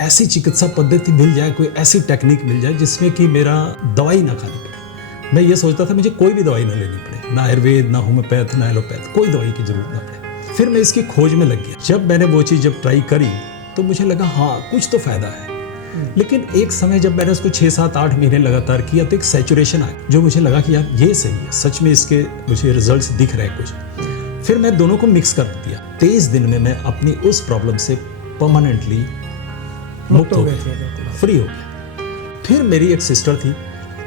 ऐसी चिकित्सा पद्धति मिल जाए, कोई ऐसी टेक्निक मिल जाए जिसमें कि मेरा दवाई ना खानी पड़े। मैं ये सोचता था मुझे कोई भी दवाई ना लेनी पड़े, ना आयुर्वेद, ना होम्योपैथ, ना एलोपैथ, कोई दवाई की जरूरत ना पड़े। फिर मैं इसकी खोज में लग गया। जब मैंने वो चीज़ जब ट्राई करी तो मुझे लगा हाँ कुछ तो फायदा है। लेकिन एक समय जब मैंने उसको 6, 7, 8 महीने लगातार किया तो एक सैचुरेशन आ गया, जो मुझे लगा कि यार ये सही है, सच में इसके मुझे रिजल्ट्स दिख रहे हैं कुछ। फिर मैं दोनों को मिक्स कर दिया। 23 दिन में मैं अपनी उस प्रॉब्लम से परमानेंटली मुक्त हो गया, फ्री हो गया। फिर मेरी एक सिस्टर थी,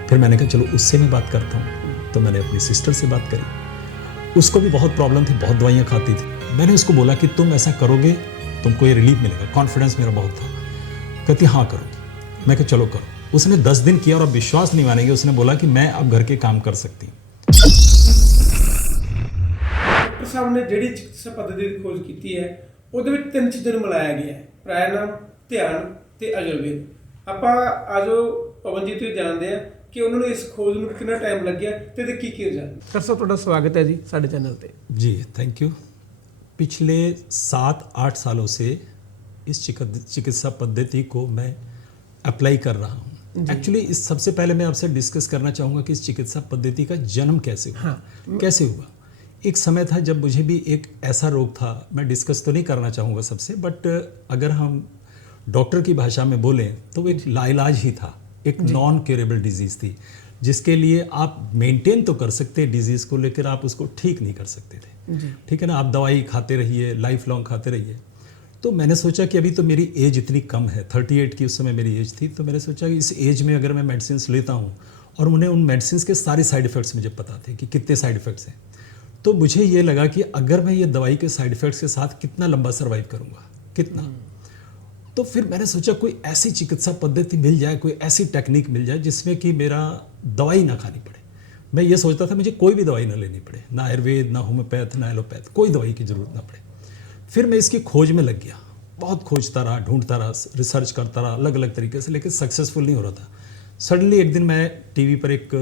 फिर मैंने कहा चलो उससे मैं बात करता हूँ। तो मैंने अपनी सिस्टर से बात करी। उसको भी बहुत प्रॉब्लम थी, बहुत दवाइयाँ खाती थी। मैंने उसको बोला कि तुम ऐसा करोगे तुमको ये रिलीफ मिलेगा। कॉन्फिडेंस मेरा बहुत था। कहती हाँ करूँगी। मैं कहा चलो करो। उसने 10 दिन किया और अब विश्वास नहीं मानेंगे, उसने बोला कि मैं अब घर के काम कर सकती हूँ। ਡਾਕਟਰ ਸਾਹਿਬ ਨੇ ਜਿਹੜੀ ਚਿਕਿਤਸਾ ਪੱਧਤੀ ਦੀ ਖੋਜ ਕੀਤੀ ਹੈ ਉਹਦੇ ਵਿੱਚ 3 ਚੀਜ਼ਾਂ ਨੂੰ ਮਿਲਾਇਆ ਗਿਆ ਹੈ, ਪ੍ਰਾਣਾਯਾਮ, ਧਿਆਨ ਤੇ ਆਯੁਰਵੇਦ। ਆਪਾਂ ਆਜੋ ਪਵਨਜੀਤ ਤੋਂ ਜਾਣਦੇ ਆ ਕਿ ਉਹਨਾਂ ਨੂੰ ਇਸ ਖੋਜ ਨੂੰ ਕਿੰਨਾ ਟਾਈਮ ਲੱਗਿਆ ਤੇ ਇਹਦੇ ਕੀ ਰਿਜ਼ਲਟ। ਡਾਕਟਰ ਸਾਹਿਬ ਤੁਹਾਡਾ ਸਵਾਗਤ ਹੈ ਜੀ ਸਾਡੇ ਚੈਨਲ ਤੇ। जी थैंक यू। पिछले 7-8 सालों से इस चिकित्सा पद्धति को मैं अप्लाई कर रहा हूँ। एक्चुअली इस सबसे पहले मैं आपसे डिस्कस करना चाहूँगा कि इस चिकित्सा पद्धति का जन्म कैसे हुआ। कैसे हुआ। एक समय था जब मुझे भी एक ऐसा रोग था, मैं डिस्कस तो नहीं करना चाहूँगा सबसे, बट अगर हम डॉक्टर की भाषा में बोलें तो वो एक लाइलाज ही था, एक नॉन क्यूरेबल डिजीज़ थी, जिसके लिए आप मेंटेन तो कर सकते डिजीज़ को, लेकिन आप उसको ठीक नहीं कर सकते थे। ठीक है ना, आप दवाई खाते रहिए, लाइफ लॉन्ग खाते रहिए। तो मैंने सोचा कि अभी तो मेरी एज इतनी कम है, 38 की उस समय मेरी एज थी, तो मैंने सोचा कि इस एज में अगर मैं मेडिसिन लेता हूँ और उन्हें उन मेडिसिन के सारे साइड इफ़ेक्ट्स मुझे पता थे कि कितने साइड इफ़ेक्ट्स हैं, तो मुझे ये लगा कि अगर मैं ये दवाई के साइड इफ़ेक्ट्स के साथ कितना लंबा सर्वाइव करूँगा, कितना। तो फिर मैंने सोचा कोई ऐसी चिकित्सा पद्धति मिल जाए, कोई ऐसी टेक्निक मिल जाए जिसमें कि मेरा दवाई ना खानी पड़े। मैं ये सोचता था मुझे कोई भी दवाई ना लेनी पड़े, ना आयुर्वेद, ना होम्योपैथ, ना एलोपैथ, कोई दवाई की ज़रूरत ना पड़े। फिर मैं इसकी खोज में लग गया, बहुत खोजता रहा, ढूंढता रहा, रिसर्च करता रहा अलग अलग तरीके से, लेकिन सक्सेसफुल नहीं हो रहा था। सडनली एक दिन मैं टीवी पर एक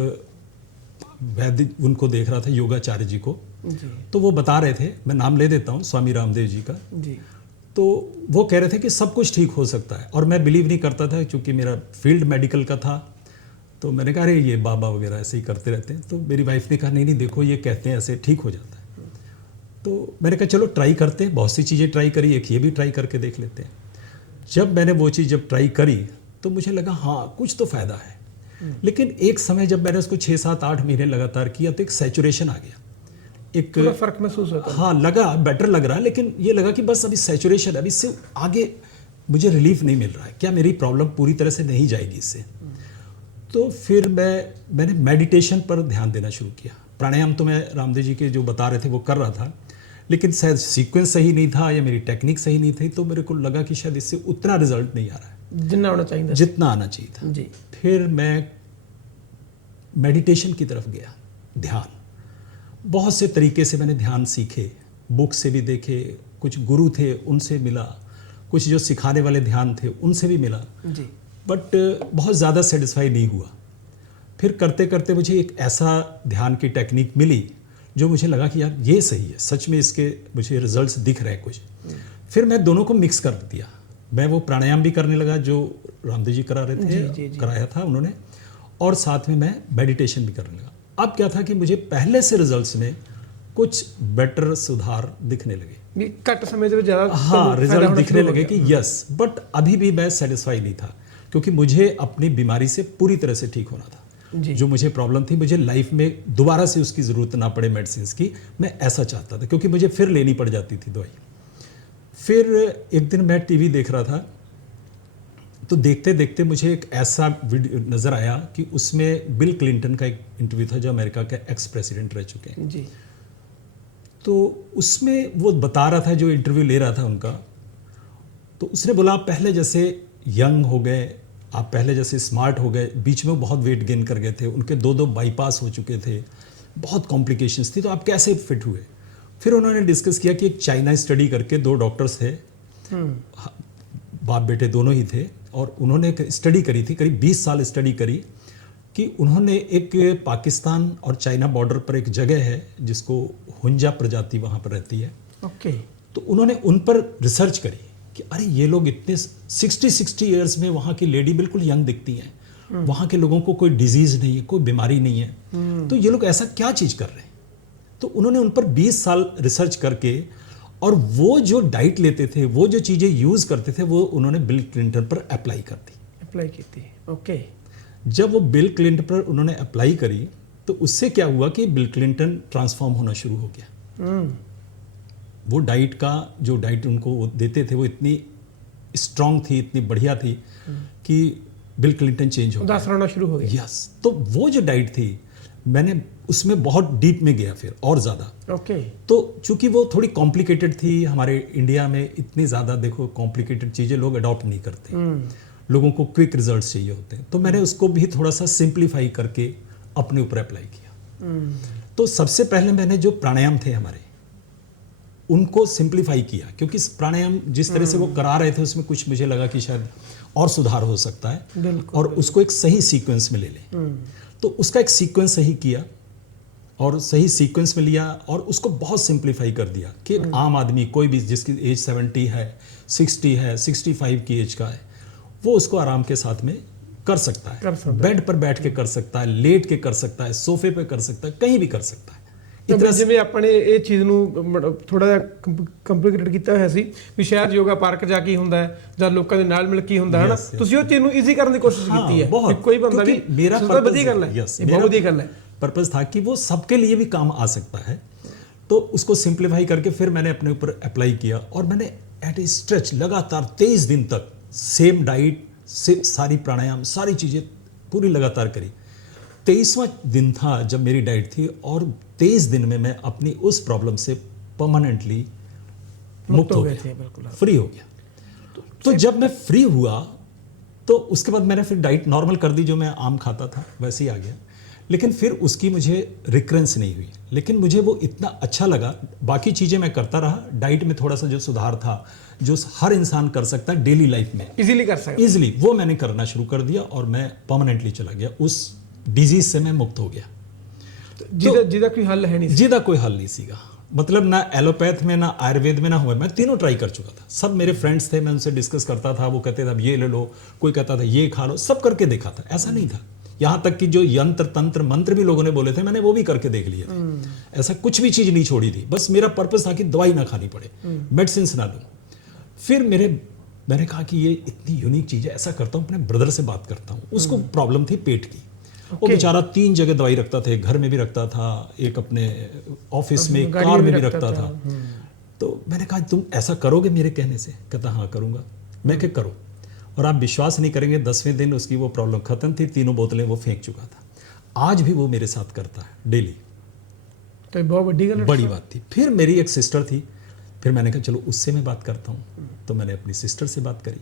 वैद्य उनको देख रहा था, योगाचार्य जी को। तो वो बता रहे थे, मैं नाम ले देता हूँ, स्वामी रामदेव जी का। तो वो कह रहे थे कि सब कुछ ठीक हो सकता है, और मैं बिलीव नहीं करता था क्योंकि मेरा फील्ड मेडिकल का था। तो मैंने कहा अरे ये बाबा वगैरह ऐसे ही करते रहते हैं। तो मेरी वाइफ ने कहा नहीं नहीं देखो ये कहते हैं ऐसे ठीक हो जाता है। तो मैंने कहा चलो ट्राई करते हैं। बहुत सी चीज़ें ट्राई करी, एक ये भी ट्राई करके देख लेते हैं। जब मैंने वो चीज़ जब ट्राई करी तो मुझे लगा हाँ कुछ तो फ़ायदा है। लेकिन एक समय जब मैंने उसको 6, 7, 8 महीने लगातार किया तो एक सैचुरेशन आ गया, एक फर्क महसूस होता है। हाँ लगा, बेटर लग रहा है, लेकिन ये लगा कि बस अभी सैचुरेशन, अभी इससे आगे मुझे रिलीफ नहीं मिल रहा है, क्या मेरी प्रॉब्लम पूरी तरह से नहीं जाएगी इससे। तो फिर मैंने मेडिटेशन पर ध्यान देना शुरू किया। प्राणायाम तो मैं रामदेव जी के जो बता रहे थे वो कर रहा था, लेकिन शायद सीक्वेंस सही नहीं था या मेरी टेक्निक सही नहीं थी, तो मेरे को लगा कि शायद इससे उतना रिजल्ट नहीं आ रहा है जितना होना चाहिए, जितना आना चाहिए था जी। फिर मैं मेडिटेशन की तरफ गया, ध्यान। बहुत से तरीके से मैंने ध्यान सीखे, बुक से भी देखे, कुछ गुरु थे उनसे मिला, कुछ जो सिखाने वाले ध्यान थे उनसे भी मिला, बट बहुत ज़्यादा सेटिस्फाई नहीं हुआ। फिर करते करते मुझे एक ऐसा ध्यान की टेक्निक मिली जो मुझे लगा कि यार ये सही है, सच में इसके मुझे रिजल्ट्स दिख रहे हैं कुछ। फिर मैं दोनों को मिक्स कर दिया। मैं वो प्राणायाम भी करने लगा जो रामदेव जी करा रहे थे, कराया था उन्होंने, और साथ में मैं मेडिटेशन भी करने लगा। अब क्या था कि मुझे पहले से रिजल्ट्स में कुछ बेटर सुधार दिखने लगे, घट समय में ज़्यादा हाँ रिजल्ट दिखने लगे कि यस, बट अभी भी मैं सेटिस्फाई नहीं था क्योंकि मुझे अपनी बीमारी से पूरी तरह से ठीक होना था। जो मुझे प्रॉब्लम थी, मुझे लाइफ में दोबारा से उसकी ज़रूरत ना पड़े मेडिसिन की, मैं ऐसा चाहता था, क्योंकि मुझे फिर लेनी पड़ जाती थी दवाई। फिर एक दिन मैं टीवी देख रहा था, तो देखते देखते मुझे एक ऐसा वीडियो नज़र आया कि उसमें बिल क्लिंटन का एक इंटरव्यू था, जो अमेरिका के एक्स प्रेसिडेंट रह चुके हैं जी। तो उसमें वो बता रहा था, जो इंटरव्यू ले रहा था उनका, तो उसने बोला आप पहले जैसे यंग हो गए, आप पहले जैसे स्मार्ट हो गए, बीच में बहुत वेट गेन कर गए थे, उनके 2 बाईपास हो चुके थे, बहुत कॉम्प्लिकेशंस थी, तो आप कैसे फिट हुए। फिर उन्होंने डिस्कस किया कि एक चाइना स्टडी करके 2 डॉक्टर्स थे, बाप बेटे दोनों ही थे, और उन्होंने एक स्टडी करी थी, करीब 20 साल स्टडी करी, कि उन्होंने एक पाकिस्तान और चाइना बॉर्डर पर एक जगह है जिसको हुंजा प्रजाति वहाँ पर रहती है, ओके। तो उन्होंने उन पर रिसर्च करी कि अरे ये लोग इतने 60 ईयर्स में वहाँ की लेडी बिल्कुल यंग दिखती हैं, वहाँ के लोगों को कोई डिजीज नहीं है, कोई बीमारी नहीं है, तो ये लोग ऐसा क्या चीज कर रहे हैं। तो उन्होंने उन पर 20 साल रिसर्च करके और वो जो डाइट लेते थे, वो जो चीजें यूज करते थे, वो उन्होंने बिल क्लिंटन पर अप्लाई कर दी। अप्लाई की थी, ओके। जब वो बिल क्लिंटन पर उन्होंने अप्लाई करी तो उससे क्या हुआ कि बिल क्लिंटन ट्रांसफॉर्म होना शुरू हो गया। वो डाइट का जो डाइट उनको वो देते थे वो इतनी स्ट्रांग थी, इतनी बढ़िया थी कि बिल क्लिंटन चेंज हो गया, उदास रहना शुरू हो गया। यस। तो वो जो डाइट थी मैंने उसमें बहुत डीप में गया फिर और ज़्यादा। ओके। तो चूंकि वो थोड़ी कॉम्प्लिकेटेड थी, हमारे इंडिया में इतनी ज़्यादा देखो कॉम्प्लिकेटेड चीज़ें लोग अडॉप्ट नहीं करते, लोगों को क्विक रिजल्ट्स चाहिए होते हैं। तो मैंने उसको भी थोड़ा सा सिंप्लीफाई करके अपने ऊपर अप्लाई किया। तो सबसे पहले मैंने जो प्राणायाम थे हमारे उनको सिंप्लीफाई किया, क्योंकि प्राणायाम जिस तरह से वो करा रहे थे उसमें कुछ मुझे लगा कि शायद और सुधार हो सकता है, और उसको एक सही सीक्वेंस में ले लें। तो उसका एक सीक्वेंस सही किया और सही सीक्वेंस में लिया और उसको बहुत सिंप्लीफाई कर दिया कि आम आदमी कोई भी जिसकी एज 70 है, 60 है, 65 की एज का है, वो उसको आराम के साथ में कर सकता है। बेड पर बैठ के कर सकता है, लेट के कर सकता है, सोफे पे कर सकता है, कहीं भी कर सकता है। ਜਿਵੇਂ ਆਪਣੇ ਇਹ ਚੀਜ਼ ਨੂੰ ਥੋੜਾ ਜਿਹਾ ਕੰਪਲਿਕੇਟਡ ਕੀਤਾ ਹੋਇਆ ਸੀ ਵੀ ਸ਼ਾਇਦ ਯੋਗਾ ਪਾਰਕ ਜਾ ਕੇ ਹੁੰਦਾ ਹੈ ਜਾਂ ਲੋਕਾਂ ਦੇ ਨਾਲ ਮਿਲ ਕੇ ਹੁੰਦਾ ਹੈ ਨਾ, ਤੁਸੀਂ ਉਹ ਚੀਜ਼ ਨੂੰ ਈਜ਼ੀ ਕਰਨ ਦੀ ਕੋਸ਼ਿਸ਼ ਕੀਤੀ ਹੈ ਕਿ ਕੋਈ ਬੰਦਾ ਵੀ मेरा ਵਧੀਆ ਗੱਲ ਹੈ, ਬਹੁਤ ਵਧੀਆ ਗੱਲ है। पर्पस था कि वो सबके लिए भी काम आ सकता है। तो उसको सिंप्लीफाई करके फिर मैंने अपने ऊपर अप्लाई किया और मैंने एट ए स्ट्रेच लगातार 23 दिन तक सेम डाइट से सारी प्राणायाम सारी चीज़ें पूरी लगातार करी। 23वां दिन था जब मेरी डाइट थी और 23 दिन में मैं अपनी उस प्रॉब्लम से परमानेंटली मुक्त हो गया, फ्री हो गया। तो जब मैं फ्री हुआ तो उसके बाद मैंने फिर डाइट नॉर्मल कर दी, जो मैं आम खाता था वैसे ही आ गया। लेकिन फिर उसकी मुझे रिकरेंस नहीं हुई, लेकिन मुझे वो इतना अच्छा लगा। बाकी चीज़ें मैं करता रहा, डाइट में थोड़ा सा जो सुधार था जो हर इंसान कर सकता है डेली लाइफ में, इजीली कर सकता है, इजीली, वो मैंने करना शुरू कर दिया और मैं परमानेंटली चला गया, उस डिजीज से मैं मुक्त हो गया। ਜਿਹਦਾ कोई हल है नहीं, जिदा कोई हल नहीं सीगा। मतलब ना एलोपैथ में ना आयुर्वेद में ना हुआ, मैं तीनों ट्राई कर चुका था। सब मेरे फ्रेंड्स थे, मैं उनसे डिस्कस करता था, वो कहते थे अब ये ले लो, कोई कहता था ये खा लो, सब करके देखा था, ऐसा नहीं था। यहाँ तक कि जो यंत्र तंत्र मंत्र भी लोगों ने बोले थे मैंने वो भी करके देख लिए थे। ऐसा कुछ भी चीज़ नहीं छोड़ी थी, बस मेरा पर्पस था कि दवाई ना खानी पड़े, मेडिसिन ना लूँ। फिर मैंने कहा कि ये इतनी यूनिक चीज़ है, ऐसा करता हूँ अपने ब्रदर से बात करता हूँ। उसको प्रॉब्लम थी पेट की, वो बेचारा 3 जगह दवाई रखता था, एक घर में भी रखता था, एक अपने ऑफिस में, कार में भी रखता था। तो मैंने कहा तुम ऐसा करोगे मेरे कहने से? कहता हाँ करूँगा। मैं क्या करो, और आप विश्वास नहीं करेंगे 10वें दिन उसकी वो प्रॉब्लम खत्म थी, 3 बोतलें वो फेंक चुका था। आज भी वो मेरे साथ करता है डेली। तो बहुत बड़ी बात थी। फिर मेरी एक सिस्टर थी, फिर मैंने कहा चलो उससे मैं बात करता हूँ। तो मैंने अपनी सिस्टर से बात करी,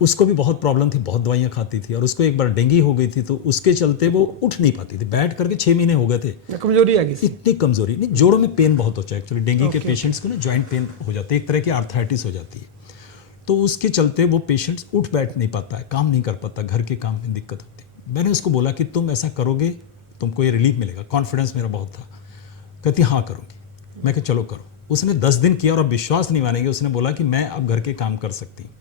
उसको भी बहुत प्रॉब्लम थी, बहुत दवाइयाँ खाती थी, और उसको एक बार डेंगू हो गई थी, तो उसके चलते वो उठ नहीं पाती थी, बैठ करके 6 महीने हो गए थे, कमजोरी आ गई। इतनी कमजोरी नहीं, जोड़ों में पेन बहुत होता है एक्चुअली। डेंगू के पेशेंट्स को ना जॉइंट पेन हो जाती है, एक तरह की आर्थराइटिस हो जाती है। तो उसके चलते वो पेशेंट्स उठ बैठ नहीं पाता है, काम नहीं कर पाता, घर के काम में दिक्कत होती है। मैंने उसको बोला कि तुम ऐसा करोगे तुमको ये रिलीफ मिलेगा। कॉन्फिडेंस मेरा बहुत था। कहती हाँ करूँगी। मैं कहा चलो करो। उसने 10 दिन किया और अब विश्वास नहीं मानेंगे, उसने बोला कि मैं अब घर के काम कर सकती हूँ।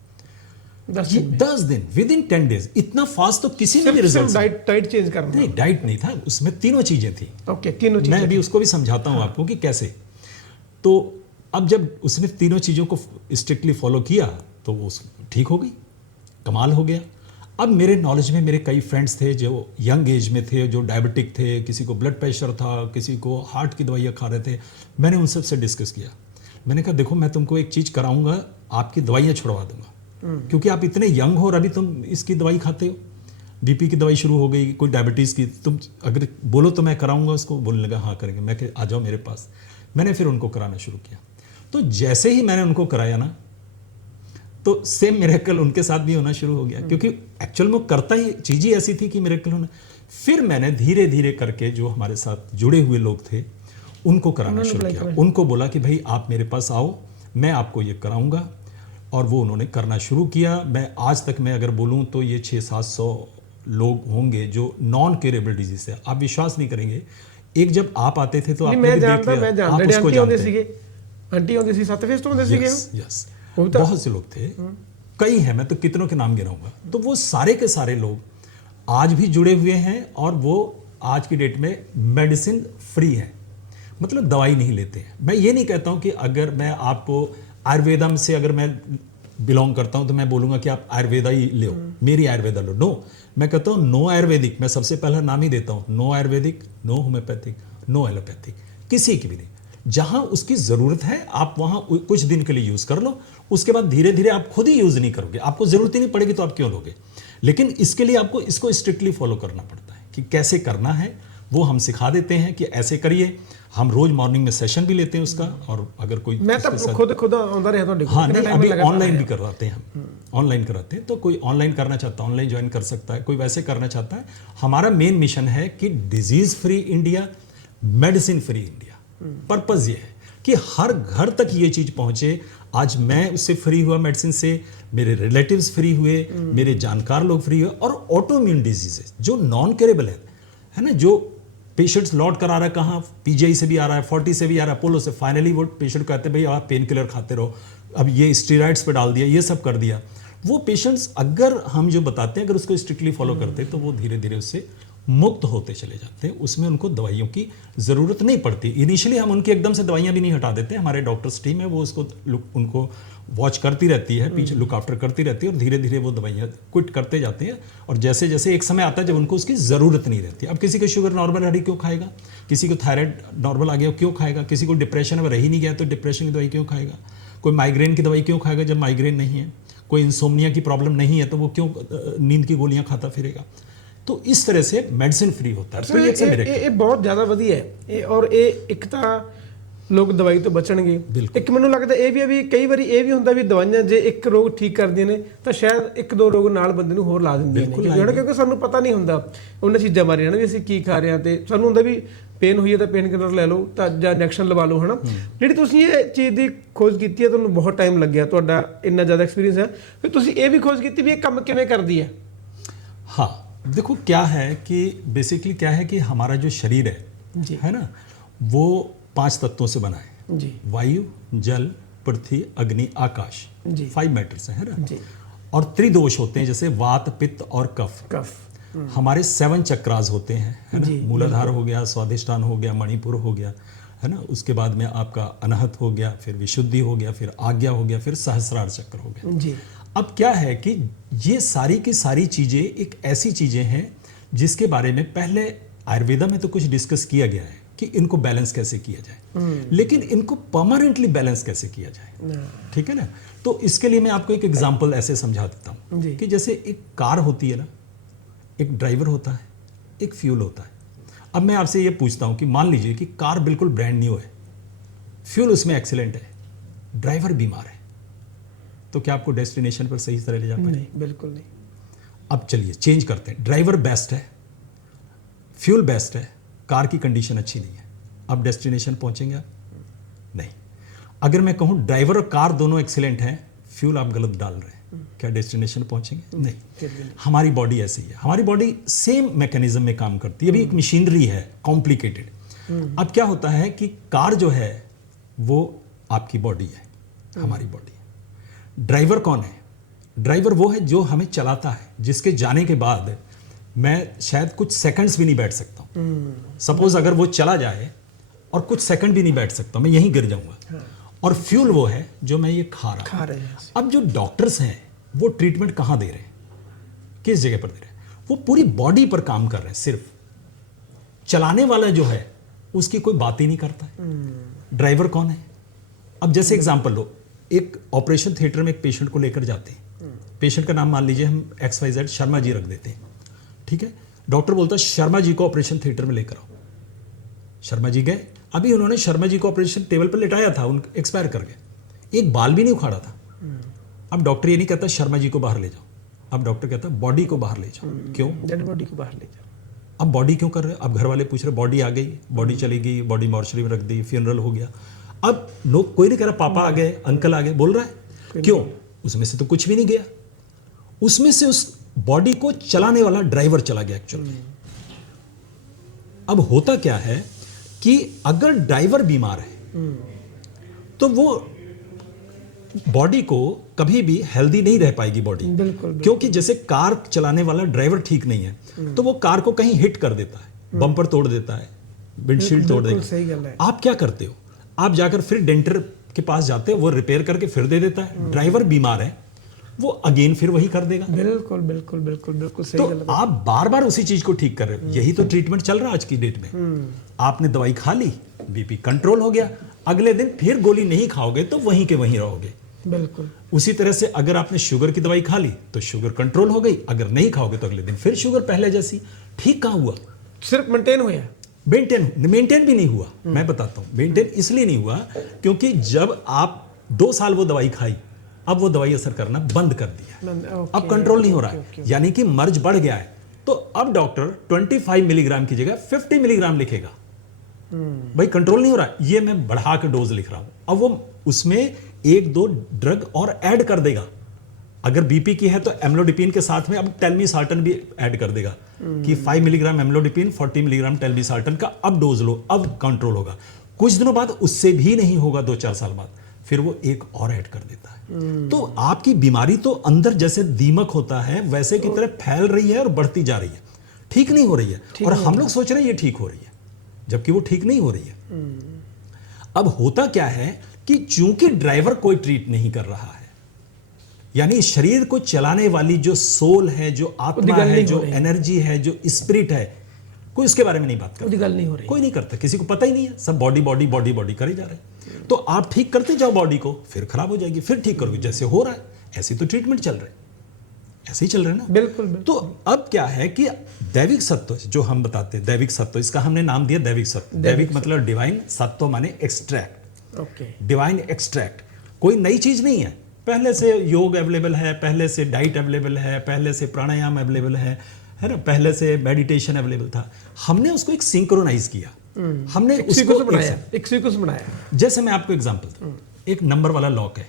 10 दिन विद इन 10 डेज। इतना फास्ट तो किसी ने भी रिजल्ट। डाइट चेंज करना नहीं, डाइट नहीं था, उसमें तीनों चीजें थी। ओके, तीनों चीजें। मैं अभी उसको भी समझाता हूँ आपको कि कैसे। तो अब जब उसने तीनों चीजों को स्ट्रिक्टली फॉलो किया तो वो ठीक हो गई, कमाल हो गया। अब मेरे नॉलेज में मेरे कई फ्रेंड्स थे जो यंग एज में थे, जो डायबिटिक थे, किसी को ब्लड प्रेशर था, किसी को हार्ट की दवाइयाँ खा रहे थे। मैंने उन सब से डिस्कस किया। मैंने कहा देखो मैं तुमको एक चीज़ कराऊंगा, आपकी दवाइयाँ छुड़वा दूंगा, क्योंकि आप इतने यंग हो और अभी तुम इसकी दवाई खाते हो। बीपी की दवाई शुरू हो गई, कोई डायबिटीज़ की, तुम अगर बोलो तो मैं कराऊंगा उसको। बोलने लगा हाँ करेंगे। मैं आ जाओ मेरे पास। मैंने फिर उनको कराना शुरू किया। तो जैसे ही मैंने उनको कराया ना, तो सेम मिरेकल उनके साथ भी होना शुरू हो गया, क्योंकि एक्चुअल में करता ही चीज़ ही ऐसी थी कि मिरेकल होना। फिर मैंने धीरे धीरे करके जो हमारे साथ जुड़े हुए लोग थे उनको कराना शुरू किया। उनको बोला कि भाई आप मेरे पास आओ, मैं आपको ये कराऊंगा, और वो उन्होंने करना शुरू किया। मैं आज तक मैं अगर बोलूं तो ये 600-700 लोग होंगे जो नॉन क्यूरेबल डिजीज है। आप विश्वास नहीं करेंगे, एक जब आप आते थे तो आपने भी देख लिया, आप उसको जानते हैं। आंटी होंदी सी 7 फेस तो होंदे सीगे। यस। बहुत से लोग थे, कई हैं, मैं तो कितनों के नाम गिनाऊंगा। तो वो सारे के सारे लोग आज भी जुड़े हुए हैं और वो आज की डेट में मेडिसिन फ्री है, मतलब दवाई नहीं लेते हैं। मैं ये नहीं कहता हूँ कि अगर मैं आपको आयुर्वेदम से अगर मैं बिलोंग करता हूँ तो मैं बोलूँगा कि आप आयुर्वेदा ही लो, मेरी आयुर्वेदा लो। नो, मैं कहता हूँ नो आयुर्वेदिक, मैं सबसे पहला नाम ही देता हूँ, no Ayurvedic, no homeopathic, no allopathic, किसी की भी नहीं। जहाँ उसकी ज़रूरत है आप वहाँ कुछ दिन के लिए यूज़ कर लो, उसके बाद धीरे धीरे आप खुद ही यूज़ नहीं करोगे, आपको ज़रूरत ही नहीं पड़ेगी तो आप क्यों लोगे। लेकिन इसके लिए आपको इसको स्ट्रिक्टली फॉलो करना पड़ता है कि कैसे करना है, वो हम सिखा देते हैं कि ऐसे करिए। हम रोज मॉर्निंग में सेशन भी लेते हैं उसका, और अगर कोई मैं तो खुद आंदा रहा ਤੁਹਾਡੇ ਕੋਲ। हाँ नहीं, अभी ऑनलाइन भी करवाते हैं हम, ऑनलाइन कराते हैं। तो कोई ऑनलाइन करना चाहता है ऑनलाइन ज्वाइन कर सकता है, कोई वैसे करना चाहता है। हमारा मेन मिशन है कि disease free India, medicine free India. Purpose ये है कि हर घर तक ये चीज पहुंचे। आज मैं उससे फ्री हुआ मेडिसिन से, मेरे रिलेटिव्स फ्री हुए, मेरे जानकार लोग फ्री हुए। और ऑटोइम्यून डिजीजेस जो नॉन क्यूरेबल है ना, जो पेशेंट्स लौट कर आ रहा है, कहाँ पीजीआई से भी आ रहा है, 40 से भी आ रहा है, अपोलो से, फाइनली वो पेशेंट कहते हैं भाई आप पेन किलर खाते रहो, अब ये स्टेरॉइड्स पे डाल दिया, ये सब कर दिया। वो पेशेंट्स अगर हम जो बताते हैं अगर उसको स्ट्रिक्टली फॉलो करते हैं तो वो धीरे धीरे उससे मुक्त होते चले जाते हैं, उसमें उनको दवाइयों की ज़रूरत नहीं पड़ती। इनिशियली हम उनकी एकदम से दवाइयाँ भी नहीं हटा देते, हमारे डॉक्टर्स टीम है वो उसको उनको वॉच करती रहती है, पीछे लुक आफ्टर करती रहती है, और धीरे धीरे वो दवाइयाँ क्विट करते जाते हैं। और जैसे जैसे एक समय आता है जब उनको उसकी ज़रूरत नहीं रहती। अब किसी को शुगर नॉर्मल है क्यों खाएगा, किसी को थायराइड नॉर्मल आ गया क्यों खाएगा, किसी को डिप्रेशन में रह ही नहीं गया तो डिप्रेशन की दवाई क्यों खाएगा, कोई माइग्रेन की दवाई क्यों खाएगा जब माइग्रेन नहीं है, कोई इंसोम्निया की प्रॉब्लम नहीं है तो वो क्यों नींद की गोलियाँ खाता फिरेगा। तो इस तरह से मेडिसिन फ्री होता है। तो ਇਹ ਬਹੁਤ ਜ਼ਿਆਦਾ ਵਧੀਆ ਹੈ ਇਹ। ਔਰ ਇਹ ਇੱਕ ਤਾਂ ਲੋਕ ਦਵਾਈ ਤੋਂ ਬਚਣਗੇ, ਇੱਕ ਮੈਨੂੰ ਲੱਗਦਾ ਇਹ ਵੀ ਹੈ ਵੀ ਕਈ ਵਾਰੀ ਇਹ ਵੀ ਹੁੰਦਾ ਵੀ ਦਵਾਈਆਂ ਜੇ ਇੱਕ ਰੋਗ ਠੀਕ ਕਰਦੀਆਂ ਨੇ ਤਾਂ ਸ਼ਾਇਦ ਇੱਕ ਦੋ ਰੋਗ ਨਾਲ ਬੰਦੇ ਨੂੰ ਹੋਰ ਲਾ ਦਿੰਦੀਆਂ ਨੇ, ਕਿਉਂਕਿ ਸਾਨੂੰ ਪਤਾ ਨਹੀਂ ਹੁੰਦਾ ਉਹਨਾਂ ਚੀਜ਼ਾਂ ਬਾਰੇ ਨਾ ਵੀ ਅਸੀਂ ਕੀ ਖਾ ਰਹੇ ਹਾਂ। ਤੇ ਸਾਨੂੰ ਹੁੰਦਾ ਵੀ ਪੇਨ ਹੋਈ ਹੈ ਤਾਂ ਪੇਨ ਕਿਲਰ ਲੈ ਲਓ ਤਾਂ ਜਾਂ ਇੰਜੈਕਸ਼ਨ ਲਵਾ ਲਓ, ਹੈ ਨਾ। ਜਿਹੜੀ ਤੁਸੀਂ ਇਹ ਚੀਜ਼ ਦੀ ਖੋਜ ਕੀਤੀ ਹੈ, ਤੁਹਾਨੂੰ ਬਹੁਤ ਟਾਈਮ ਲੱਗਿਆ, ਤੁਹਾਡਾ ਇੰਨਾ ਜ਼ਿਆਦਾ ਐਕਸਪੀਰੀਅੰਸ ਹੈ, ਫਿਰ ਤੁਸੀਂ ਇਹ ਵੀ ਖੋਜ ਕੀਤੀ ਵੀ ਇਹ ਕੰਮ ਕਿਵੇਂ ਕਰਦੀ ਹੈ। हाँ देखो, क्या है कि बेसिकली क्या है कि हमारा जो शरीर है ना, वो 5 तत्वों से बना है जी। वायु, जल, पृथ्वी, अग्नि, आकाश, 5 मैटर्स है ना जी। और त्रिदोष होते हैं जैसे वात, पित्त और कफ। हमारे 7 चक्रास होते हैं, है ना। मूलाधार हो गया, स्वाधिष्ठान हो गया, मणिपुर हो गया, है ना। उसके बाद में आपका अनाहत हो गया, फिर विशुद्धि हो गया, फिर आज्ञा हो गया, फिर सहस्रार चक्र हो गया जी। अब क्या है कि ये सारी की सारी चीज़ें एक ऐसी चीज़ें हैं जिसके बारे में पहले आयुर्वेदा में तो कुछ डिस्कस किया गया है कि इनको बैलेंस कैसे किया जाए, लेकिन इनको परमानेंटली बैलेंस कैसे किया जाए, ठीक है ना। तो इसके लिए मैं आपको एक एग्जांपल ऐसे समझा देता हूँ कि जैसे एक कार होती है ना, एक ड्राइवर होता है, एक फ्यूल होता है। अब मैं आपसे ये पूछता हूँ कि मान लीजिए कि कार बिल्कुल ब्रांड न्यू है, फ्यूल उसमें एक्सीलेंट है, ड्राइवर बीमार है, तो क्या आपको डेस्टिनेशन पर सही तरह ले जा पाएंगे? नहीं, बिल्कुल नहीं। अब चलिए चेंज करते हैं, ड्राइवर बेस्ट है, फ्यूल बेस्ट है, कार की कंडीशन अच्छी नहीं है, अब डेस्टिनेशन पहुंचेंगे आप? नहीं। अगर मैं कहूं ड्राइवर और कार दोनों एक्सीलेंट हैं, फ्यूल आप गलत डाल रहे हैं, क्या डेस्टिनेशन पहुंचेंगे? नहीं। हमारी बॉडी ऐसी है, हमारी बॉडी सेम मैकेनिज्म में काम करती है। अभी एक मशीनरी है कॉम्प्लिकेटेड। अब क्या होता है कि कार जो है वो आपकी बॉडी है, हमारी बॉडी। ड्राइवर कौन है? ड्राइवर वो है जो हमें चलाता है, जिसके जाने के बाद मैं शायद कुछ सेकंड्स भी नहीं बैठ सकता हूँ। सपोज अगर वो चला जाए और कुछ सेकंड भी नहीं बैठ सकता, मैं यहीं गिर जाऊंगा। और फ्यूल वो है जो मैं ये खा रहा हूँ। अब जो डॉक्टर्स हैं वो ट्रीटमेंट कहाँ दे रहे हैं, किस जगह पर दे रहे हैं? वो पूरी बॉडी पर काम कर रहे हैं। सिर्फ चलाने वाला जो है उसकी कोई बात ही नहीं करता है। ड्राइवर कौन है? अब जैसे एग्जाम्पल लो, एक ऑपरेशन थिएटर में एक पेशेंट को लेकर जाते हैं, पेशेंट का नाम मान लीजिए हम XYZ शर्मा जी रख देते हैं, ठीक है। डॉक्टर बोलता है शर्मा जी को ऑपरेशन थिएटर में लेकर आओ। शर्मा जी गए, अभी उन्होंने शर्मा जी को ऑपरेशन टेबल पर लेटाया था, उन एक्सपायर कर गए, एक बाल भी नहीं उखाड़ा था। अब डॉक्टर ये नहीं कहता शर्मा जी को बाहर ले जाओ, अब डॉक्टर कहता बॉडी को बाहर ले जाओ। क्यों? डेड बॉडी को बाहर ले जाओ। अब बॉडी क्यों कर रहे हो? अब घर वाले पूछ रहे बॉडी आ गई, बॉडी चली गई, बॉडी मॉर्चरी में रख दी, फ्यूनरल हो गया। अब लोग कोई नहीं कह रहा पापा आ गए, अंकल आ गए, बोल रहा है क्यों? उसमें से तो कुछ भी नहीं गया, उसमें से उस बॉडी को चलाने वाला ड्राइवर चला गया एक्चुअली। अब होता क्या है कि अगर ड्राइवर बीमार है तो वो बॉडी को कभी भी हेल्दी नहीं रह पाएगी बॉडी, बिल्कुल। क्योंकि जैसे कार चलाने वाला ड्राइवर ठीक नहीं है तो वो कार को कहीं हिट कर देता है, बम्पर तोड़ देता है, विंडशील्ड तोड़ देगा। सही गल है। आप क्या करते हो, आप जाकर फिर डेंटर के पास जाते हो, वो रिपेयर करके फिर दे देता है। ड्राइवर बीमार है, वो अगेन फिर वही कर देगा। बिल्कुल बिल्कुल बिल्कुल बिल्कुल सही तो गल है। आप बार बार उसी चीज को ठीक कर रहे हो। यही तो ट्रीटमेंट चल रहा है आज की डेट में। आपने दवाई खा ली, बीपी कंट्रोल हो गया, अगले दिन फिर गोली नहीं खाओगे तो वहीं के वहीं रहोगे। बिल्कुल उसी तरह से अगर आपने शुगर की दवाई खा ली तो शुगर कंट्रोल हो गई, अगर नहीं खाओगे तो अगले दिन फिर शुगर पहले जैसी। ठीक कहाँ हुआ? सिर्फ मेंटेन हुआ, मेंटेन भी नहीं हुआ। मैं बताता हूं, मेंटेन इसलिए नहीं हुआ क्योंकि जब आप 2 साल वो दवाई खाई, अब वो दवाई असर करना बंद कर दिया, अब कंट्रोल नहीं हो रहा है, यानी कि मर्ज बढ़ गया है। तो अब डॉक्टर 25 मिलीग्राम की जगह 50 मिलीग्राम लिखेगा। भाई कंट्रोल नहीं हो रहा है, ये मैं बढ़ा के डोज लिख रहा हूं। अब वो उसमें 1-2 ड्रग और ऐड कर देगा। अगर बीपी की है तो एम्लोडिपिन के साथ में अब टेल्मीसार्टन भी ऐड कर देगा कि 5 मिलीग्राम एम्लोडिपिन, 40 मिलीग्राम टेल्मीसार्टन का अब डोज लो, अब कंट्रोल होगा। कुछ दिनों बाद उससे भी नहीं होगा, 2-4 साल बाद फिर वो एक और ऐड कर देता है। तो आपकी बीमारी तो अंदर जैसे दीमक होता है वैसे की तरह फैल रही है और बढ़ती जा रही है, ठीक नहीं हो रही है। और हम लोग सोच रहे हैं ये ठीक हो रही है, जबकि वो ठीक नहीं हो रही है। अब होता क्या है कि चूंकि ड्राइवर कोई ट्रीट नहीं कर रहा है, यानी शरीर को चलाने वाली जो सोल है, जो आत्मा है, जो एनर्जी है, जो स्पिरिट है, कोई उसके बारे में नहीं बात करता, गल नहीं हो रही, कोई नहीं करता, किसी को पता ही नहीं है। सब बॉडी बॉडी बॉडी बॉडी करे जा रहे हैं। तो आप ठीक करते जाओ बॉडी को, फिर खराब हो जाएगी, फिर ठीक करोगे। जैसे हो रहा है ऐसे तो ट्रीटमेंट चल रहे हैं, ऐसे ही चल रहे हैं ना। बिल्कुल। तो अब क्या है कि दैविक सत्व जो हम बताते हैं, दैविक सत्व, इसका हमने नाम दिया दैविक सत्व। दैविक मतलब डिवाइन, सत्व माने एक्सट्रैक्ट। ओके, डिवाइन एक्सट्रैक्ट कोई नई चीज नहीं है, पहले से योग अवेलेबल है, पहले से डाइट अवेलेबल है, पहले से प्राणायाम अवेलेबल है ना, पहले से मेडिटेशन अवेलेबल था। हमने उसको एक सिंक्रोनाइज किया, हमने उसको एक सीक्वेंस बनाया। जैसे मैं आपको एग्जांपल दूं, एक नंबर वाला लॉक है,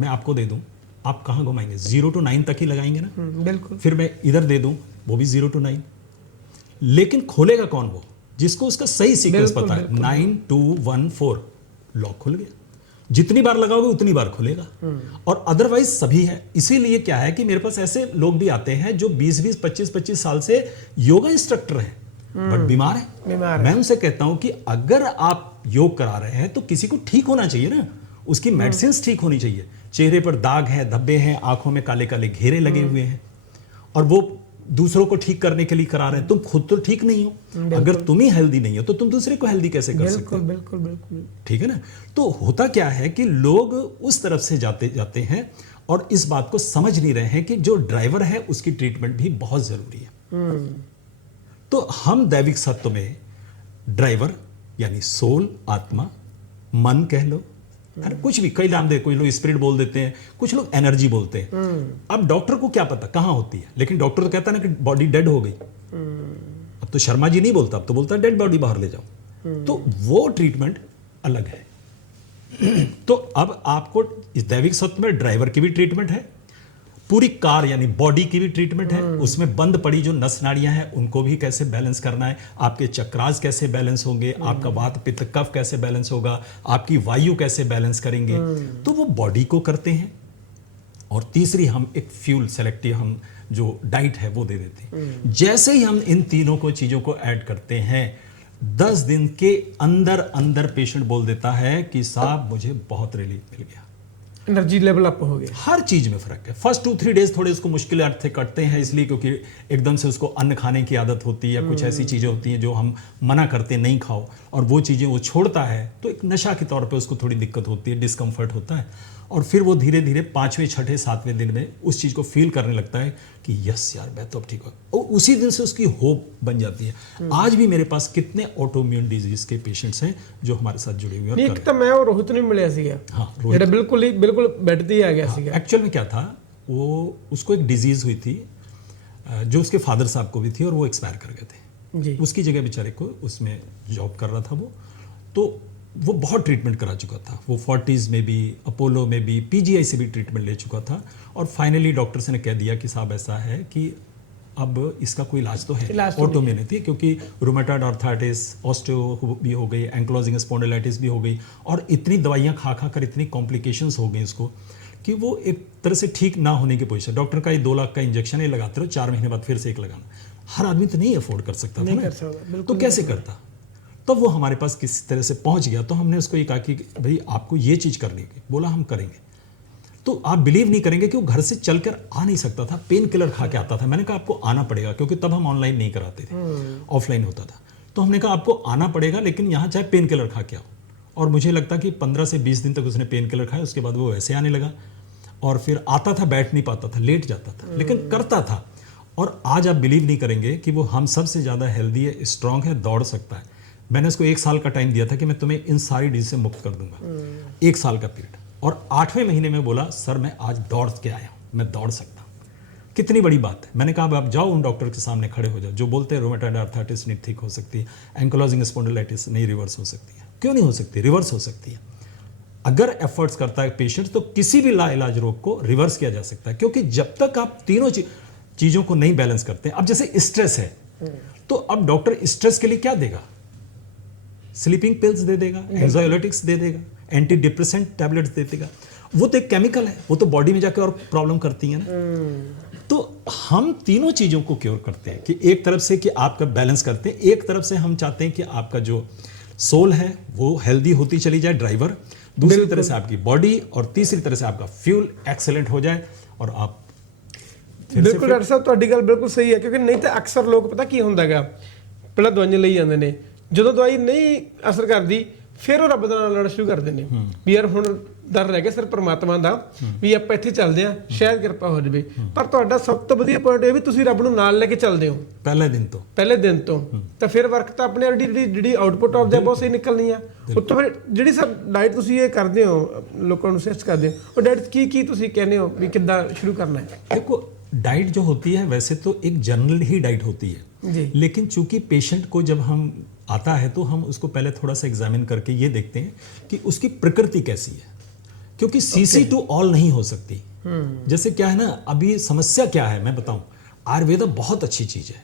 मैं आपको दे दूं, आप कहां घुमाएंगे? 0 to 9 तक ही लगाएंगे ना। बिल्कुल। फिर मैं इधर दे दूं, वो भी 0 to 9, लेकिन खोलेगा कौन? वो जिसको उसका सही सीक्वेंस पता है। 9 2 1 4 लॉक खुल गया। जितनी बार लगाओगे उतनी बार खुलेगा, और अदरवाइज सभी है। इसीलिए क्या है कि मेरे पास ऐसे लोग भी आते हैं जो 20-20 25-25 साल से योगा इंस्ट्रक्टर हैं बट बीमार है। मैं उनसे कहता हूं कि अगर आप योग करा रहे हैं तो किसी को ठीक होना चाहिए ना, उसकी मेडिसिन ठीक होनी चाहिए। चेहरे पर दाग है, धब्बे हैं, आंखों में काले काले घेरे लगे हुए हैं, और वो दूसरों को ठीक करने के लिए करा रहे हैं। तुम खुद तो ठीक नहीं हो, अगर तुम ही हेल्दी नहीं हो तो तुम दूसरे को हेल्दी कैसे कर सकते हो? बिल्कुल बिल्कुल, ठीक है ना। तो होता क्या है कि लोग उस तरफ से जाते हैं और इस बात को समझ नहीं रहे हैं कि जो ड्राइवर है उसकी ट्रीटमेंट भी बहुत जरूरी है। तो हम दैविक सत्व में ड्राइवर यानी सोल, आत्मा, मन कह लो, अरे कुछ भी, कई नाम दे, कोई लोग स्पिरिट बोल देते हैं, कुछ लोग एनर्जी बोलते हैं। अब डॉक्टर को क्या पता कहां होती है, लेकिन डॉक्टर तो कहता है ना कि बॉडी डेड हो गई। अब तो शर्मा जी नहीं बोलता, अब तो बोलता है डेड बॉडी बाहर ले जाओ। तो वो ट्रीटमेंट अलग है। तो अब आपको इस दैविक सत्व में ड्राइवर की भी ट्रीटमेंट है, पूरी कार यानी बॉडी की भी ट्रीटमेंट है। उसमें बंद पड़ी जो नस नाड़ियां हैं उनको भी कैसे बैलेंस करना है, आपके चक्रास कैसे बैलेंस होंगे, आपका वात पित्त कफ कैसे बैलेंस होगा, आपकी वायु कैसे बैलेंस करेंगे, तो वो बॉडी को करते हैं। और तीसरी हम एक फ्यूल सेलेक्टिव, हम जो डाइट है वो दे देते हैं। जैसे ही हम इन तीनों को चीजों को ऐड करते हैं, 10 दिन के अंदर अंदर पेशेंट बोल देता है कि साहब मुझे बहुत रिलीफ मिल गया, एनर्जी लेवल अप हो गया, हर चीज में फर्क है। फर्स्ट 2-3 डेज थोड़े उसको मुश्किल से कटते हैं, इसलिए क्योंकि एकदम से उसको अन्न खाने की आदत होती है या कुछ ऐसी चीजें होती हैं जो हम मना करते हैं नहीं खाओ, और वो चीजें वो छोड़ता है तो एक नशा के तौर पे उसको थोड़ी दिक्कत होती है, डिस्कम्फर्ट होता है। और फिर वो धीरे धीरे 5वें 6ठे 7वें दिन में उस चीज को फील करने लगता है कि यस यार मैं तो अब ठीक हो, और उसी दिन से उसकी होप बन जाती है। आज भी मेरे पास कितने ऑटोइम्यून डिजीज के पेशेंट्स हैं जो हमारे साथ जुड़े हुए हैं। एक तो मैं और रोहित ने मिलिया सीगा, हाँ, जेड़ा बिल्कुल बेड ते आ गया सीगा। एक्चुअल में क्या था, वो उसको एक डिजीज हुई थी जो उसके फादर साहब को भी थी, और वो एक्सपायर कर गए थे जी। उसकी जगह बेचारे को, उसमें जॉब कर रहा था वो, तो वो बहुत ट्रीटमेंट करा चुका था। वो 40s में भी, अपोलो में भी, पीजीआई से भी ट्रीटमेंट ले चुका था, और फाइनली डॉक्टर्स ने कह दिया कि साहब ऐसा है कि अब इसका कोई इलाज तो है, ऑटोइम्यूनिटी, क्योंकि रूमेटॉइड आर्थराइटिस, ऑस्टियो भी हो गई, एंक्लोजिंग स्पॉन्डिलाइटिस भी हो गई, और इतनी दवाइयाँ खा खा कर इतनी कॉम्प्लिकेशंस हो गई उसको कि वो एक तरह से ठीक ना होने की पोजीशन। डॉक्टर का ये 2 लाख का इंजेक्शन है, लगाते रहो, 4 महीने बाद फिर से एक लगाना। हर आदमी तो नहीं अफोर्ड कर सकता था ना, तो कैसे करता? तब वो हमारे पास किसी तरह से पहुंच गया, तो हमने उसको ये कहा कि भाई आपको ये चीज़ करनी है। बोला हम करेंगे। तो आप बिलीव नहीं करेंगे कि वो घर से चलकर आ नहीं सकता था, पेन किलर खा के आता था। मैंने कहा आपको आना पड़ेगा, क्योंकि तब हम ऑनलाइन नहीं कराते थे, ऑफलाइन होता था। तो हमने कहा आपको आना पड़ेगा, लेकिन यहाँ चाहे पेन किलर खा के आओ। और मुझे लगता कि 15 से 20 दिन तक उसने पेन किलर खाया, उसके बाद वो वैसे आने लगा। और फिर आता था, बैठ नहीं पाता था, लेट जाता था, लेकिन करता था। और आज आप बिलीव नहीं करेंगे कि वो हम सबसे ज़्यादा हेल्दी है, स्ट्रांग है, दौड़ सकता है। मैंने उसको 1 साल का टाइम दिया था कि मैं तुम्हें इन सारी डिजीज से मुक्त कर दूंगा, 1 साल का पीरियड। और 8वें महीने में बोला सर मैं आज दौड़ के आया हूँ, मैं दौड़ सकता हूँ। कितनी बड़ी बात है। मैंने कहा अब आप जाओ उन डॉक्टर के सामने खड़े हो जाओ जो बोलते हैं रोमेटॉइड आर्थराइटिस नहीं ठीक हो सकती, एंकिलोजिंग स्पॉन्डिलाइटिस नहीं रिवर्स हो सकती है। क्यों नहीं हो सकती? रिवर्स हो सकती है। अगर एफर्ट्स करता है पेशेंट तो किसी भी लाइलाज रोग को रिवर्स किया जा सकता है, क्योंकि जब तक आप तीनों चीज़ों को नहीं बैलेंस करते। अब जैसे स्ट्रेस है, तो अब डॉक्टर स्ट्रेस के लिए क्या देगा? स्लीपिंग पिल्स दे देगा, एंजाइयोटिक्स दे देगा, एंटी डिप्रेसेंट टैबलेट्स दे देगा। वो तो एक केमिकल है, वो तो बॉडी में जाकर और प्रॉब्लम करती है ना। तो हम तीनों चीज़ों को क्योर करते हैं कि एक तरफ से कि आपका बैलेंस करते हैं, एक तरफ से हम चाहते हैं कि आपका जो सोल है वो हेल्दी होती चली जाए, ड्राइवर, दूसरी तरह से आपकी बॉडी, और तीसरी तरह से आपका फ्यूल एक्सेलेंट हो जाए और आप बिल्कुल। डॉक्टर ਸਾਹਿਬ ਤੁਹਾਡੀ ਗੱਲ ਬਿਲਕੁਲ ਸਹੀ ਹੈ, ਕਿਉਂਕਿ ਨਹੀਂ ਤਾਂ ਅਕਸਰ ਲੋਕ ਪਤਾ ਕੀ ਹੁੰਦਾ ਹੈਗਾ, ਪਹਿਲਾਂ ਦਵਾਈਆਂ ਲਈ ਜਾਂਦੇ ਨੇ, ਜਦੋਂ ਦਵਾਈ ਨਹੀਂ ਅਸਰ ਕਰਦੀ ਫਿਰ ਉਹ ਰੱਬ ਦਾ ਨਾਮ ਲੈਣਾ ਸ਼ੁਰੂ ਕਰ ਦਿੰਦੇ ਨੇ ਵੀ ਯਾਰ ਹੁਣ ਡਰ ਰਹਿ ਗਿਆ ਸਿਰ ਪਰਮਾਤਮਾ ਦਾ ਵੀ ਆਪਾਂ ਇੱਥੇ ਚੱਲਦੇ ਆ, ਸ਼ਾਇਦ ਕਿਰਪਾ ਹੋ ਜਾਵੇ। ਪਰ ਤੁਹਾਡਾ ਸਭ ਤੋਂ ਵਧੀਆ ਪੁਆਇੰਟ ਇਹ ਵੀ ਤੁਸੀਂ ਰੱਬ ਨੂੰ ਨਾਲ ਲੈ ਕੇ ਚੱਲਦੇ ਹੋ ਪਹਿਲੇ ਦਿਨ ਤੋਂ ਤਾਂ ਫਿਰ ਵਰਕ ਤਾਂ ਆਪਣੇ ਜਿਹੜੀ ਆਊਟਪੁੱਟ ਆਫ ਦਾ ਬਹੁਤ ਸਹੀ ਨਿਕਲਣੀ ਆ। ਉੱਤੋਂ ਫਿਰ ਜਿਹੜੀ ਸਰ ਡਾਈਟ ਤੁਸੀਂ ਇਹ ਕਰਦੇ ਹੋ, ਲੋਕਾਂ ਨੂੰ ਸੁਜੈਸਟ ਕਰਦੇ ਹੋ, ਉਹ ਡਾਈਟ ਕੀ ਤੁਸੀਂ ਕਹਿੰਦੇ ਹੋ ਵੀ ਕਿੱਦਾਂ ਸ਼ੁਰੂ ਕਰਨਾ ਹੈ? देखो डाइट जो होती है वैसे तो एक जनरल ही डाइट होती है, लेकिन चूंकि पेशेंट को जब हम आता है तो हम उसको पहले थोड़ा सा एग्जामिन करके ये देखते हैं कि उसकी प्रकृति कैसी है, क्योंकि सीसी टू ऑल नहीं हो सकती। जैसे क्या है ना, अभी समस्या क्या है मैं बताऊं, आयुर्वेदा बहुत अच्छी चीज है,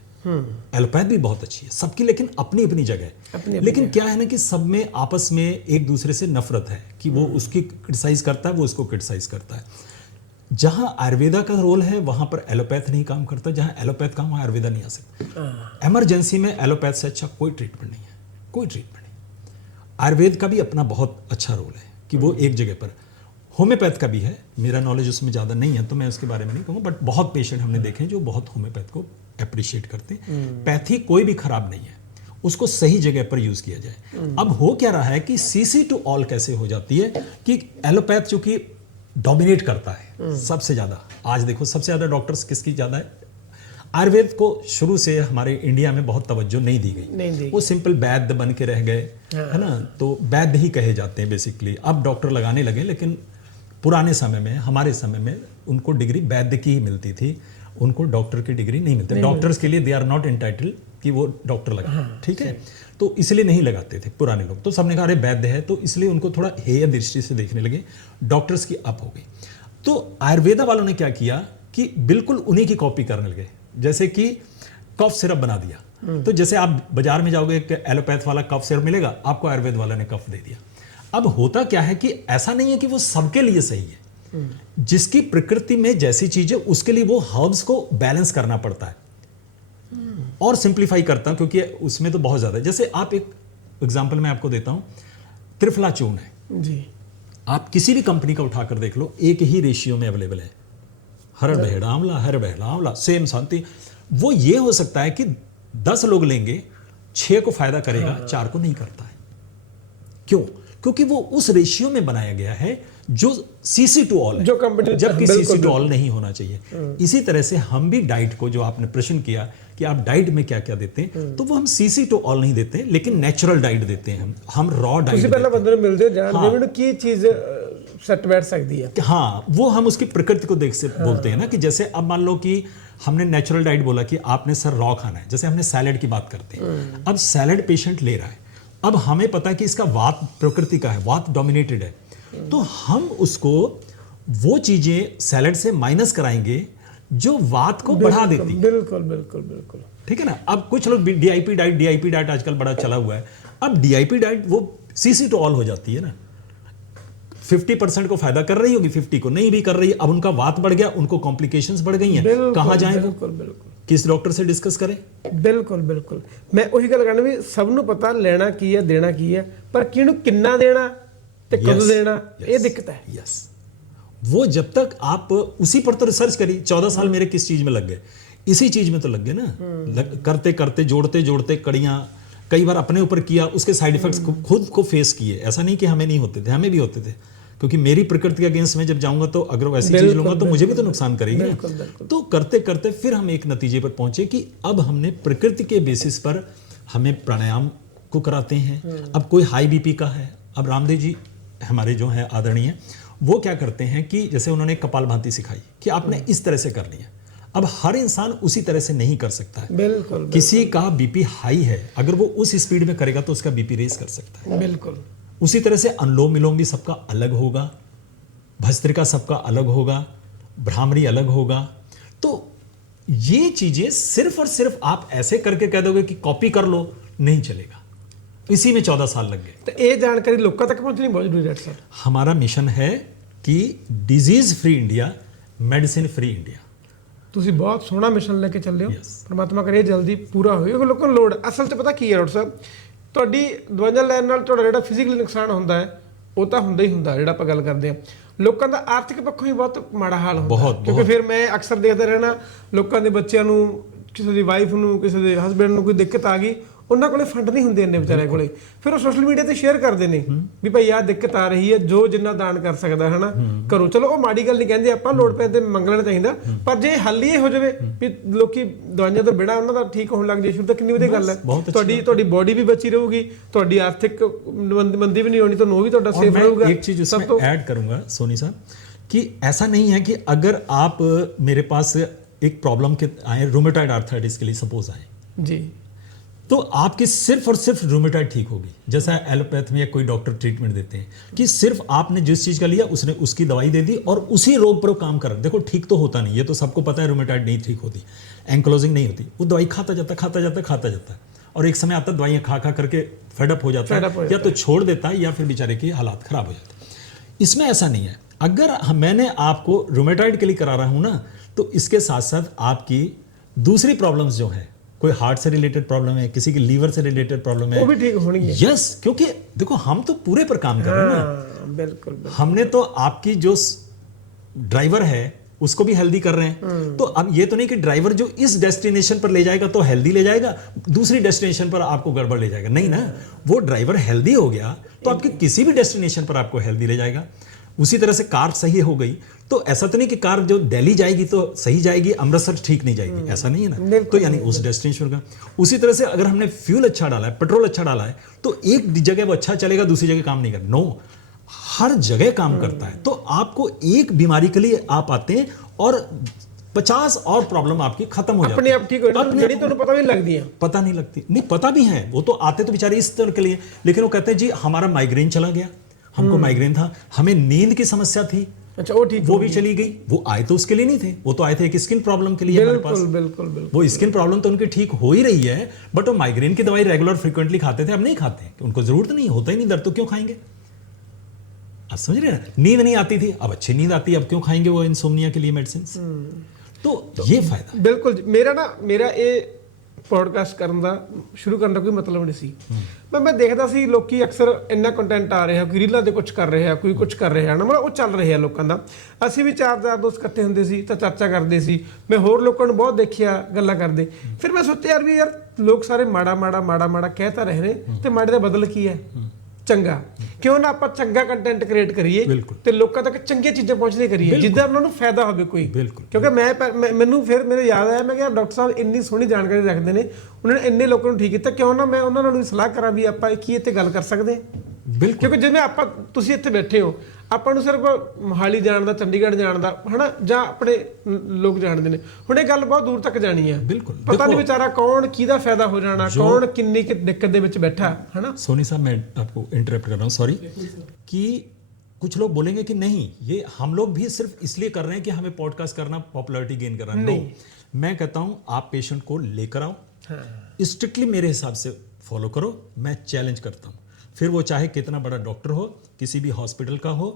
एलोपैथ भी बहुत अच्छी है, सबकी लेकिन अपनी अपनी जगह है। लेकिन क्या है ना कि सब में आपस में एक दूसरे से नफरत है कि वो उसकी क्रिटिसाइज करता है, वो उसको क्रिटिसाइज करता है। जहां आयुर्वेदा का रोल है वहां पर एलोपैथ नहीं काम करता, जहां एलोपैथ का वहां आयुर्वेदा नहीं आ सकता। इमरजेंसी में एलोपैथ से अच्छा कोई ट्रीटमेंट नहीं है, कोई ट्रीटमेंट नहीं। आयुर्वेद का भी अपना बहुत अच्छा रोल है कि वो एक जगह पर, होम्योपैथ का भी है, मेरा नॉलेज उसमें ज़्यादा नहीं है तो मैं उसके बारे में नहीं कहूँगा, बट बहुत पेशेंट हमने देखे हैं जो बहुत होम्योपैथ को अप्रिशिएट करते हैं। पैथी कोई भी खराब नहीं है, उसको सही जगह पर यूज़ किया जाए। अब हो क्या रहा है कि सीसी टू ऑल कैसे हो जाती है कि एलोपैथ चूँकि डोमिनेट करता है सबसे ज़्यादा। आज देखो सबसे ज़्यादा डॉक्टर्स किसकी ज़्यादा है? आयुर्वेद को शुरू से हमारे इंडिया में बहुत तवज्जो नहीं दी गई, वो सिंपल वैद्य बन के रह गए, है ना, तो वैद्य ही कहे जाते हैं बेसिकली। अब डॉक्टर लगाने लगे, लेकिन पुराने समय में, हमारे समय में उनको डिग्री वैद्य की ही मिलती थी, उनको डॉक्टर की डिग्री नहीं मिलती। डॉक्टर्स के लिए दे आर नॉट एंटाइटल्ड कि वो डॉक्टर लगा, ठीक है, तो इसलिए नहीं लगाते थे पुराने लोग। तो सबने कहा अरे वैद्य है, तो इसलिए उनको थोड़ा हेय दृष्टि से देखने लगे, डॉक्टर्स की अप हो गई। तो आयुर्वेदा वालों ने क्या किया कि बिल्कुल उन्हीं की कॉपी करने लगे, जैसे कि कफ सिरप बना दिया। तो जैसे आप बाजार में जाओगे, एलोपैथ वाला कफ सिरप मिलेगा, आपको आयुर्वेद वाला ने कफ दे दिया। अब होता क्या है कि ऐसा नहीं है कि वो सबके लिए सही है, जिसकी प्रकृति में जैसी चीज है उसके लिए वो हर्ब्स को बैलेंस करना पड़ता है। और सिंप्लीफाई करता हूं क्योंकि उसमें तो बहुत ज्यादा है। जैसे आप एक एग्जांपल मैं आपको देता हूं, त्रिफला चूर्ण है जी, आप किसी भी कंपनी का उठाकर देख लो, एक ही रेशियो में अवेलेबल है, हर बहेड़ा आंवला, हर बहेड़ा आंवला, सेम शांति। वो ये हो सकता है कि 10 लोग लेंगे, 6 को फायदा करेगा, 4 को नहीं करता है। क्यों? क्योंकि वो उस रेशियो में बनाया गया है जो सीसी टू ऑल है, जो कंपनी, जबकि सीसी टू ऑल नहीं होना चाहिए। इसी तरह से हम भी डाइट को, जो आपने प्रश्न किया कि आप डाइट में क्या क्या देते हैं, तो वो हम सीसी टू ऑल नहीं देते, लेकिन नेचुरल डाइट देते हैं। हम रॉ डाइट पहले बंदे मिलते जानते की चीज सेट बैठ सकती है, हाँ, वो हम उसकी प्रकृति को देख से बोलते हैं ना, कि जैसे अब मान लो कि हमने नेचुरल डाइट बोला कि आपने सर रॉ खाना है, जैसे हमने सैलेड की बात करते हैं। अब सैलेड पेशेंट ले रहा है, अब हमें पता है कि इसका वात प्रकृति का है, वात डोमिनेटेड है, तो हम उसको वो चीजें सैलेड से माइनस कराएंगे जो वात को बढ़ा देती है। बिल्कुल बिल्कुल बिल्कुल, ठीक है ना। अब कुछ लोग डीआईपी डाइट आजकल बड़ा चला हुआ है। अब डीआईपी डाइट वो सीसी टू ऑल हो जाती है ना, 50% को फायदा कर रही होगी, 50 को नहीं भी कर रही। अब उनका वात बढ़ गया, उनको कॉम्प्लिकेशंस बढ़ गई हैं, कहाँ जाएं? बिल्कुल बिल्कुल किस डॉक्टर से डिस्कस करें? ਬਿਲਕੁਲ ਬਿਲਕੁਲ ਮੈਂ ਉਹੀ ਗੱਲ ਕਰਨੀ ਵੀ ਸਭ ਨੂੰ ਪਤਾ ਲੈਣਾ ਕੀ ਹੈ ਦੇਣਾ ਕੀ ਹੈ, ਪਰ ਕਿਹਨੂੰ ਕਿੰਨਾ ਦੇਣਾ ਤੇ ਕਦੋਂ ਦੇਣਾ ਇਹ ਦਿੱਕਤ ਹੈ। यस, वो जब तक आप उसी पर तो रिसर्च करिए। 14 साल मेरे किस चीज में लग गए? इसी चीज में तो लग गए ना। करते करते जोड़ते जोड़ते कड़ियां कई बार अपने ऊपर किया, उसके साइड इफेक्ट्स खुद को फेस किए। ऐसा नहीं कि हमें नहीं होते थे, हमें भी होते थे, क्योंकि मेरी प्रकृति के अगेंस्ट में जब जाऊंगा तो अगर वैसी चीज लूंगा तो मुझे भी तो नुकसान करेगी ना। तो करते करते फिर हम एक नतीजे पर पहुंचे कि अब हमने प्रकृति के बेसिस पर हमें प्राणायाम को कराते हैं। अब कोई हाई बीपी का है, अब रामदेव जी हमारे जो है आदरणीय, वो क्या करते हैं कि जैसे उन्होंने कपालभाति सिखाई कि आपने इस तरह से करनी है। अब हर इंसान उसी तरह से नहीं कर सकता है। बिल्कुल किसी का बीपी हाई है, अगर वो उस स्पीड में करेगा तो उसका बीपी रेस कर सकता है। बिल्कुल उसी तरह से अनुलोम विलोम भी सबका अलग होगा, भस्त्रिका सबका अलग होगा, भ्रामरी अलग होगा। तो ये चीजें सिर्फ और सिर्फ आप ऐसे करके कह दोगे कि कॉपी कर लो, नहीं चलेगा। इसी में 14 साल लग गए। ਤੇ ਇਹ ਜਾਣਕਾਰੀ ਲੋਕਾਂ ਤੱਕ ਪਹੁੰਚਣੀ ਬਹੁਤ ਜ਼ਰੂਰੀ ਹੈ ਸਰ। हमारा मिशन है कि disease free India, medicine free India. ਤੁਸੀਂ ਬਹੁਤ ਸੋਹਣਾ ਮਿਸ਼ਨ ਲੈ ਕੇ ਚੱਲੇ ਹੋ। Yes. ਪਰਮਾਤਮਾ ਕਰੇ ਜਲਦੀ ਪੂਰਾ ਹੋਵੇ, ਕਿਉਂਕਿ ਲੋਕਾਂ ਨੂੰ ਲੋੜ ਅਸਲ 'ਚ ਪਤਾ ਕੀ ਹੈ ਡਾਕਟਰ ਸਾਹਿਬ, ਤੁਹਾਡੀ ਦਵਾਈਆਂ ਲੈਣ ਨਾਲ ਤੁਹਾਡਾ ਜਿਹੜਾ ਫਿਜ਼ੀਕਲੀ ਨੁਕਸਾਨ ਹੁੰਦਾ ਹੈ ਉਹ ਤਾਂ ਹੁੰਦਾ ਹੀ ਹੁੰਦਾ, ਜਿਹੜਾ ਆਪਾਂ ਗੱਲ ਕਰਦੇ ਆ। ਲੋਕਾਂ ਦਾ ਆਰਥਿਕ ਪੱਖੋਂ ਹੀ ਬਹੁਤ ਮਾੜਾ ਹਾਲ ਹੁੰਦਾ, ਕਿਉਂਕਿ ਫਿਰ ਮੈਂ ਅਕਸਰ ਦੇਖਦਾ ਰਹਿਣਾ ਲੋਕਾਂ ਦੇ ਬੱਚਿਆਂ ਨੂੰ, ਕਿਸੇ ਦੀ ਵਾਈਫ ਨੂੰ, ਕਿਸੇ ਦੇ ਹਸਬੈਂਡ ਨੂੰ ਕੋਈ ਦਿੱਕਤ ਆ ਗਈ, ਉਹਨਾਂ ਕੋਲੇ ਫੰਡ ਨਹੀਂ ਹੁੰਦੇ ਇੰਨੇ ਵਿਚਾਰਿਆਂ ਕੋਲੇ, ਫਿਰ ਉਹ ਸੋਸ਼ਲ ਮੀਡੀਆ ਤੇ ਸ਼ੇਅਰ ਕਰਦੇ ਨੇ ਵੀ ਭਾਈ ਆਹ ਦਿੱਕਤ ਆ ਰਹੀ ਹੈ, ਜੋ ਜਿੰਨਾ ਦਾਨ ਕਰ ਸਕਦਾ ਹੈ ਨਾ ਕਰੋ। ਚਲੋ ਉਹ ਮਾੜੀ ਗੱਲ ਨਹੀਂ ਕਹਿੰਦੇ ਆਪਾਂ, ਲੋੜ ਪੈਣ ਤੇ ਮੰਗਣਾ ਚਾਹੀਦਾ, ਪਰ ਜੇ ਹੱਲ ਹੀ ਇਹ ਹੋ ਜਾਵੇ ਵੀ ਲੋਕੀ ਦਵਾਈਆਂ ਤੋਂ ਬਿਨਾਂ ਉਹਨਾਂ ਦਾ ਠੀਕ ਹੋਣ ਲੱਗ ਜੇ ਸ਼ੁਰੂ, ਤਾਂ ਕਿੰਨੀ ਵਧੀਆ ਗੱਲ ਹੈ। ਤੁਹਾਡੀ ਬੋਡੀ ਵੀ ਬਚੀ ਰਹੂਗੀ, ਤੁਹਾਡੀ ਆਰਥਿਕ ਮੰਦੀ भी नहीं होनी, तो नो भी ਤੁਹਾਡਾ ਸੇਫ ਰਹੂਗਾ। एक चीज उसमें ऐड करूंगा सोनी साहब कि ऐसा नहीं है कि अगर आप मेरे पास एक प्रॉब्लम के आए, रूमेटॉइड आर्थराइटिस के लिए सपोज आए जी, तो आपकी सिर्फ और सिर्फ रूमेटॉइड ठीक होगी। जैसा एलोपैथ में या कोई डॉक्टर ट्रीटमेंट देते हैं कि सिर्फ आपने जिस चीज का लिया उसने उसकी दवाई दे दी और उसी रोग पर काम कर। देखो ठीक तो होता नहीं, ये तो सबको पता है, रूमेटॉइड नहीं ठीक होती, एंक्लोजिंग नहीं होती, वो दवाई खाता जाता है और एक समय आता दवाइयाँ खा करके फेडअप हो जाता है, या तो छोड़ देता है या फिर बेचारे के हालात खराब हो जाते हैं। इसमें ऐसा नहीं है। अगर मैंने आपको रूमेटॉइड के लिए करा रहा हूं ना, तो इसके साथ साथ आपकी दूसरी प्रॉब्लम्स जो है, कोई हार्ट से रिलेटेड प्रॉब्लम है, किसी की लीवर से रिलेटेड प्रॉब्लम है, वो भी ठीक होनी है। यस, क्योंकि देखो हम तो पूरे पर काम कर रहे हैं ना। बिल्कुल। हमने तो आपकी जो ड्राइवर है उसको भी हेल्दी कर रहे हैं, तो अब ये तो नहीं कि ड्राइवर जो इस डेस्टिनेशन पर ले जाएगा तो हेल्दी ले जाएगा, दूसरी डेस्टिनेशन पर आपको गड़बड़ ले जाएगा, नहीं ना। वो ड्राइवर हेल्दी हो गया तो आपके किसी भी डेस्टिनेशन पर आपको हेल्दी ले जाएगा। उसी तरह से कार सही हो गई तो ऐसा तो नहीं कि कार जो दिल्ली जाएगी तो सही जाएगी, अमृतसर ठीक नहीं जाएगी, ऐसा नहीं है ना। तो यानी उस डेस्टिनेशन का उसी तरह से अगर हमने फ्यूल अच्छा डाला है, पेट्रोल अच्छा डाला है, तो एक जगह वो अच्छा चलेगा, दूसरी जगह काम नहीं करेगा। नो, हर जगह काम करता है। तो आपको एक बीमारी के लिए आप आते हैं और 50 और प्रॉब्लम आपकी खत्म हो जाती है, अपने आप ठीक हो जाती है, तो पता भी लगती है, पता नहीं लगती, नहीं पता भी है। वो तो आते तो बेचारे इस तरह के लिए, लेकिन वो कहते हैं जी हमारा माइग्रेन चला गया, हमको माइग्रेन था, हमें नींद की समस्या थी, अच्छा वो ठीक, वो भी चली गई। वो आए तो उसके लिए नहीं थे, वो तो आए थे एक स्किन प्रॉब्लम के लिए हमारे पास। बिल्कुल। वो स्किन प्रॉब्लम तो उनकी ठीक हो ही रही है, बट वो माइग्रेन की दवाई रेगुलर फ्रीक्वेंटली खाते थे, अब नहीं खाते, उनको जरूरत नहीं, होता ही नहीं दर्द, तो क्यों खाएंगे? आप समझ रहे हैं ना। नींद नहीं आती थी, अब अच्छी नींद आती है, अब क्यों खाएंगे वो इंसोम्निया के लिए मेडिसिन? तो ये फायदा। बिल्कुल जी। मेरा ਇਹ ਪੋਡਕਾਸਟ ਕਰਨ ਦਾ ਸ਼ੁਰੂ ਕਰਨ ਦਾ ਕੋਈ ਮਤਲਬ ਨਹੀਂ ਸੀ। ਮੈਂ ਦੇਖਦਾ ਸੀ ਲੋਕੀ ਅਕਸਰ ਇੰਨਾ ਕੰਟੈਂਟ ਆ ਰਿਹਾ, ਕੋਈ ਰੀਲਾਂ ਦੇ ਕੁਝ ਕਰ ਰਿਹਾ, ਕੋਈ ਕੁਝ ਕਰ ਰਿਹਾ ਨਾ, ਮਤਲਬ ਉਹ ਚੱਲ ਰਿਹਾ ਲੋਕਾਂ ਦਾ। ਅਸੀਂ ਵੀ 4 ਦੋਸਤ ਇਕੱਠੇ ਹੁੰਦੇ ਸੀ ਤਾਂ ਚਰਚਾ ਕਰਦੇ ਸੀ, ਮੈਂ ਹੋਰ ਲੋਕਾਂ ਨੂੰ ਬਹੁਤ ਦੇਖਿਆ ਗੱਲਾਂ ਕਰਦੇ। ਫਿਰ ਮੈਂ ਸੋਚਿਆ ਯਾਰ ਲੋਕ ਸਾਰੇ ਮਾੜਾ ਕਹਿ ਤਾਂ ਰਹੇ ਨੇ, ਤੇ ਮਾੜੇ ਦਾ ਬਦਲ ਕੀ ਹੈ? ਚੰਗਾ। ਕਿਉਂ ਨਾ ਆਪਾਂ ਚੰਗਾ ਕੰਟੈਂਟ ਕ੍ਰੀਏਟ ਕਰੀਏ ਤੇ ਲੋਕਾਂ ਤੱਕ ਚੰਗੀਆਂ ਚੀਜ਼ਾਂ ਪਹੁੰਚਦੇ ਕਰੀਏ ਜਿੱਦਾਂ ਉਹਨਾਂ ਨੂੰ ਫਾਇਦਾ ਹੋਵੇ ਕੋਈ। ਕਿਉਂਕਿ ਮੈਨੂੰ ਫਿਰ ਮੇਰੇ ਯਾਦ ਆਇਆ, ਮੈਂ ਕਿਹਾ ਡਾਕਟਰ ਸਾਹਿਬ ਇੰਨੀ ਸੋਹਣੀ ਜਾਣਕਾਰੀ ਰੱਖਦੇ ਨੇ, ਉਹਨਾਂ ਨੇ ਇੰਨੇ ਲੋਕਾਂ ਨੂੰ ਠੀਕ ਕੀਤਾ, ਕਿਉਂ ਨਾ ਮੈਂ ਉਹਨਾਂ ਨਾਲ ਸਲਾਹ ਕਰਾਂ ਵੀ ਆਪਾਂ ਕੀ ਇੱਥੇ ਗੱਲ ਕਰ ਸਕਦੇ ਹਾਂ। ਕਿਉਂਕਿ ਜਿਵੇਂ ਆਪਾਂ ਤੁਸੀਂ ਇੱਥੇ ਬੈਠੇ ਹੋ, ਆਪਾਂ ਨੂੰ ਸਿਰਫ ਮੋਹਾਲੀ ਜਾਣ ਦਾ, ਚੰਡੀਗੜ੍ਹ ਜਾਣ ਦਾ ਹਨਾ, ਜਾਂ ਆਪਣੇ ਲੋਕ ਜਾਣਦੇ ਨੇ, ਹੁਣ ਇਹ ਗੱਲ ਬਹੁਤ ਦੂਰ ਤੱਕ ਜਾਣੀ ਹੈ। ਬਿਲਕੁਲ ਪਤਾ ਨਹੀਂ ਵਿਚਾਰਾ ਕੌਣ ਕਿਹਦਾ ਫਾਇਦਾ ਹੋ ਜਾਣਾ, ਕੌਣ ਕਿੰਨੀ ਕਿ ਦਿੱਕਤ ਦੇ ਵਿੱਚ बैठा है ना। सोनी साहब मैं आपको इंटरप्ट कर रहा हूँ, सॉरी, कि कुछ लोग बोलेंगे कि नहीं ये हम लोग भी सिर्फ इसलिए कर रहे हैं कि हमें पॉडकास्ट करना, पॉपुलैरिटी गेन करना। नो, मैं कहता हूँ आप पेशेंट को लेकर आओ, स्ट्रिक्टली मेरे हिसाब से फॉलो करो, मैं चैलेंज करता हूँ। फिर वो चाहे कितना बड़ा डॉक्टर हो, किसी भी हॉस्पिटल का हो,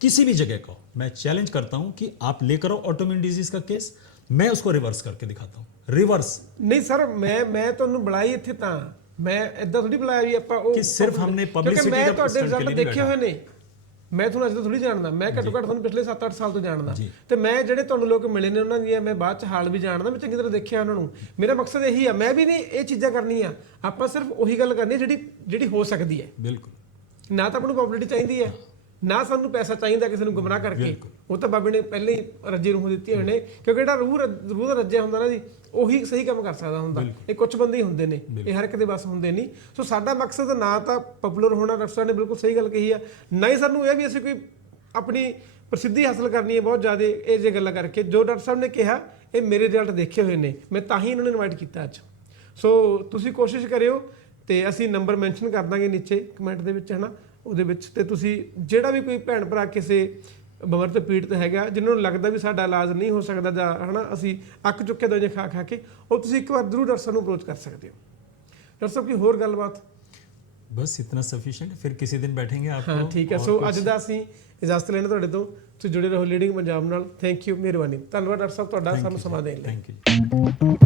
किसी भी जगह का हो, मैं चैलेंज करता हूं कि आप लेकर आओ ऑटोइम्यून डिजीज का केस, मैं उसको रिवर्स करके दिखाता हूं। रिवर्स ਨਹੀਂ ਸਰ ਮੈਂ ਤੁਹਾਨੂੰ ਬੁਲਾਈ ਇੱਥੇ ਤਾਂ ਮੈਂ ਇਦਾਂ ਥੋੜੀ ਬੁਲਾਇਆ ਵੀ ਆਪਾਂ ਉਹ ਕਿ ਸਿਰਫ हमने ਕਿਉਂਕਿ publicity ਮੈਂ ਦਾ ਤੁਹਾਡੇ stunt ਰਿਜ਼ਲਟ ਕੇ ਲਈ ਦੇਖੇ ਹੋਏ ਨੇ, ਮੈਂ ਤੁਹਾਨੂੰ ਅੱਜ ਤੋਂ ਥੋੜੀ ਜਾਣਦਾ, ਮੈਂ ਘੱਟੋ ਘੱਟ ਤੁਹਾਨੂੰ ਪਿਛਲੇ 7-8 ਸਾਲ ਤੋਂ ਜਾਣਦਾ ਜੀ। ਤੇ ਮੈਂ ਜਿਹੜੇ ਤੁਹਾਨੂੰ ਲੋਕ ਮਿਲੇ ਨੇ ਉਹਨਾਂ ਦੀਆਂ ਮੈਂ ਬਾਅਦ ਚ ਹਾਲ ਵੀ ਜਾਣਦਾ, ਮੈਂ ਚੰਗੀ ਤਰ੍ਹਾਂ ਦੇਖਿਆ ਉਹਨਾਂ ਨੂੰ। ਮੇਰਾ ਮਕਸਦ ਇਹੀ ਆ, ਮੈਂ ਵੀ ਨਹੀਂ ਇਹ ਚੀਜ਼ਾਂ ਕਰਨੀਆਂ, ਆਪਾਂ ਸਿਰਫ ਉਹੀ ਗੱਲ ਕਰਨੀ ਜਿਹੜੀ ਹੋ ਸਕਦੀ ਹੈ। बिल्कुल ਨਾ ਤਾਂ ਆਪਾਂ ਨੂੰ ਪਬਲਿਸਿਟੀ ਚਾਹੀਦੀ ਹੈ, ਨਾ ਸਾਨੂੰ ਪੈਸਾ ਚਾਹੀਦਾ ਕਿਸੇ ਨੂੰ ਗੁੰਮਰਾਹ ਕਰਕੇ। ਉਹ ਤਾਂ ਬਾਬੇ ਨੇ ਪਹਿਲੇ ਹੀ ਰੱਜੇ ਰੂਹ ਦਿੱਤੀ ਹੋਏ ਨੇ, ਕਿਉਂਕਿ ਜਿਹੜਾ ਰੂਹ ਦਾ ਰੱਜਿਆ ਹੁੰਦਾ ਨਾ ਜੀ, ਉਹੀ ਸਹੀ ਕੰਮ ਕਰ ਸਕਦਾ ਹੁੰਦਾ। ਇਹ ਕੁਝ ਬੰਦੇ ਹੀ ਹੁੰਦੇ ਨੇ, ਇਹ ਹਰ ਇੱਕ ਦੇ ਬਸ ਹੁੰਦੇ ਨਹੀਂ। ਸੋ ਸਾਡਾ ਮਕਸਦ ਨਾ ਤਾਂ ਪਪੂਲਰ ਹੋਣਾ, ਡਾਕਟਰ ਸਾਹਿਬ ਨੇ ਬਿਲਕੁਲ ਸਹੀ ਗੱਲ ਕਹੀ ਆ, ਨਾ ਹੀ ਸਾਨੂੰ ਇਹ ਵੀ ਅਸੀਂ ਕੋਈ ਆਪਣੀ ਪ੍ਰਸਿੱਧੀ ਹਾਸਲ ਕਰਨੀ ਹੈ ਬਹੁਤ ਜ਼ਿਆਦਾ ਇਹ ਜੇ ਗੱਲਾਂ ਕਰਕੇ। ਜੋ ਡਾਕਟਰ ਸਾਹਿਬ ਨੇ ਕਿਹਾ ਇਹ ਮੇਰੇ ਰਿਜ਼ਲਟ ਦੇਖੇ ਹੋਏ ਨੇ, ਮੈਂ ਤਾਂ ਹੀ ਇਹਨਾਂ ਨੂੰ ਇਨਵਾਈਟ ਕੀਤਾ ਅੱਜ। ਸੋ ਤੁਸੀਂ ਕੋਸ਼ਿਸ਼ ਕਰਿਓ ਤੇ ਅਸੀਂ ਨੰਬਰ ਮੈਂਸ਼ਨ ਕਰ ਦਾਂਗੇ ਨੀਚੇ ਕਮੈਂਟ ਦੇ ਵਿੱਚ, ਹੈ ਨਾ, ਉਹਦੇ ਵਿੱਚ। ਤੇ ਤੁਸੀਂ ਜਿਹੜਾ ਵੀ ਕੋਈ ਭੈਣ ਭਰਾ ਕਿਸੇ ਬਿਮਾਰੀ ਤੋਂ ਪੀੜਤ ਹੈਗਾ, ਜਿਹਨਾਂ ਨੂੰ ਲੱਗਦਾ ਵੀ ਸਾਡਾ ਇਲਾਜ ਨਹੀਂ ਹੋ ਸਕਦਾ ਜਾਂ ਹੈ ਨਾ ਅਸੀਂ ਅੱਕ ਚੁੱਕੇ ਦਵਾਈਆਂ ਖਾ ਕੇ, ਉਹ ਤੁਸੀਂ ਇੱਕ ਵਾਰ ਜ਼ਰੂਰ ਡਾਕਟਰ ਸਾਹਿਬ ਨੂੰ ਅਪਰੋਚ ਕਰ ਸਕਦੇ ਹੋ। ਡਾਕਟਰ ਸਾਹਿਬ ਕੋਈ ਹੋਰ ਗੱਲਬਾਤ? बस इतना सफिशिएंट, फिर किसी दिन बैठेंगे आप। ਹਾਂ ਠੀਕ ਹੈ। ਸੋ ਅੱਜ ਦਾ ਅਸੀਂ ਇਜਾਜ਼ਤ ਲੈਣਾ ਤੁਹਾਡੇ ਤੋਂ। ਤੁਸੀਂ ਜੁੜੇ ਰਹੋ ਲੀਡਿੰਗ ਪੰਜਾਬ ਨਾਲ। ਥੈਂਕ ਯੂ, ਮਿਹਰਬਾਨੀ, ਧੰਨਵਾਦ ਡਾਕਟਰ ਸਾਹਿਬ ਤੁਹਾਡਾ ਸਾਨੂੰ ਸਮਾਂ ਦੇਣ ਲਈ। Thank you.